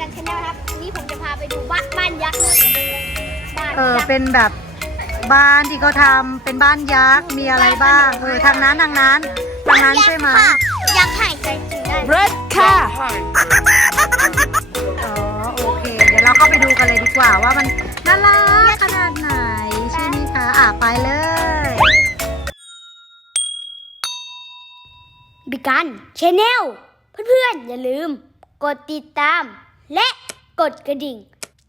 กันชแนลครับ วันนี้ผมจะพาไปดูบ้านบ้านยักษ์เลยบ้าเป็นแบบบ้านที่เขาทำเป็นบ้านยักษ์ มีอะไรบ้างเออทางนั้นทางนั้น ทางนั้นใช่ไหม ยักษ์หายใจจริงได้รถค่ะโอเค เดี๋ยวเราเข้าไปดูกันเลยดีกว่าว่ามันน่ารักขนาดไหน ใช่ไหมคะอ่าไปเลยบิ๊กันชแนล เพื่อนๆ อย่าลืมกดติดตามและกดกระดิ่ง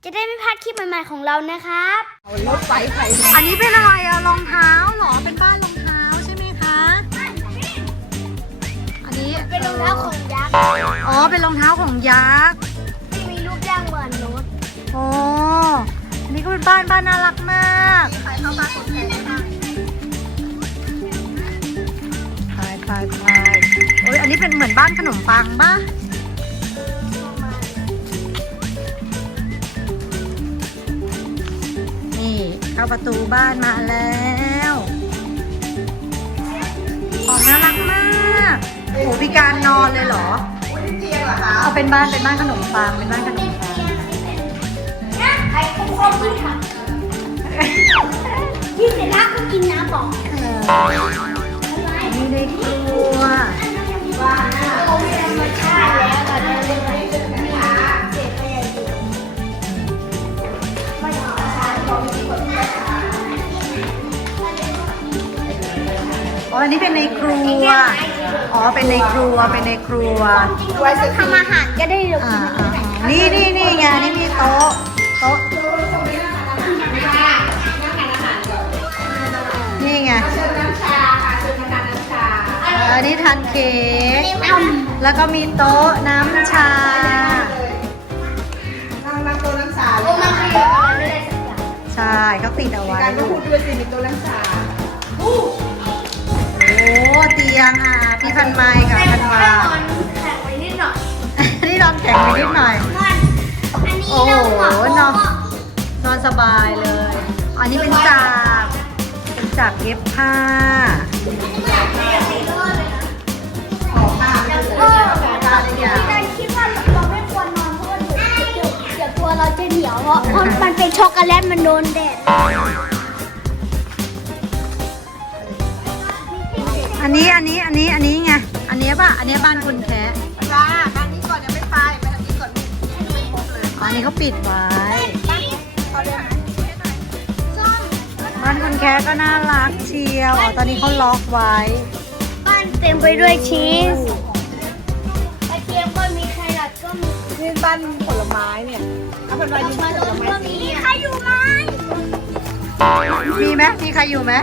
จะได้ไม่พลาดคลิปใหม่ๆ ของเรานะครับรถไฟไฟอันนี้เป็นอะไรอะรองเท้าหรอ เป็นบ้านรองเท้าใช่ไหมคะ อันนี้เป็นรองเท้าของยักษ์ อ๋อ เป็นรองเท้าของยักษ์ที่มีลูกย่างเหมือนรถโออันนี้ก็เป็นบ้านบ้านน่ารักมากไฟเข้ามาคนแทนค่ะไฟไฟไฟโอ้ยอันนี้เป็นเหมือนบ้านขนมปังปะข้าประตูบ้านมาแล้วของน่ารักมากโอ้พี่การนอนเลยเหรอเอาเป็นบ้าน เป็นบ้านขนมปัง เป็นบ้านขนมปังพี่เสร็จแล้วก็กินน้ำบอกเออนี่ได้ครูอันนี้เป็นในครัว อ๋อ เป็นในครัว เป็นในครัววจะทำอาหารก็ได้เลยนี่ นี่ นี่ไง นี่มีโต๊ะ โต๊ะ นี่ไงอันนี้ทานเค้กแล้วก็มีโต๊ะน้ำชาทางน้ำตัวน้ำชาใช่เกาติดเอาไว้การพูดด้วยติมีโต๊ะน้ำชาันมาค่ะพันมาที่นอนแข็งไปนิดหน่อยที่นอนแข็งไปนิดหน่อยโอ้โหนอนนอนสบายเลย อันนี้เป็นจากเป็นจากเก็บผ้าเราจะเหนียวเพราะมันเป็นช็อกโกแลตมันโดนแดดอันนี้อันนี้อันนี้อันนี้ไง อันนี้ป่ะ อันนี้บ้านคนแท้จ่าบ้านนี้ก่อนยังไม่ายไปทางนี้ก่อนไม่ครบเลยอ๋อนี้เขาปิดไว้บ้านบ้านคนแท้ก็น่ารักเชียวตอนนี้เขาล็อกไว้ บ้านเต็มไปด้วยชีสไเที่ยบ้านผลไม้เนี่ยถ้าผลไม้ดีผลไม้ มีใครอยู่ไหมมีไหมมีใครอยู่ไหม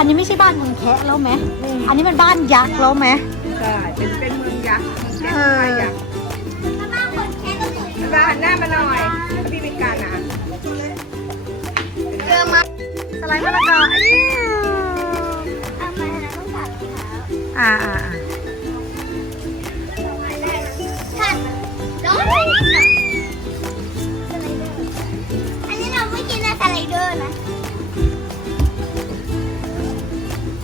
ันนี้ไม่ใช่บ้านเมืองแคะแล้วไหม อันนี้มันบ้านยักษ์แล้วไหมใช่เป็นเมืองยักษ์เออยักษ์บ้านหน้ามาหน่อยพี่เมการนะเจอมาอะไรมาแล้วก็อ่าอ่า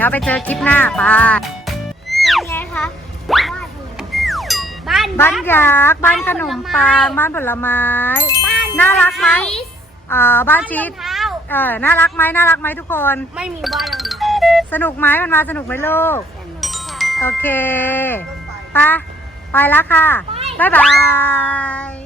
เดี๋ยวไปเจอคลิปหน้าปบายบ้านบ้านอยากบ้านขนมปังบ้านผลไม้ น่ารักไหมเอ่อบ้านชีสเอ่อน่ารักไหมน่ารักไหมทุกคน ไม่มีบ้านเลยสนุกไหมมันมาสนุกไหมลูกโอเค ไปไปแล้วค่ะบ๊ายบาย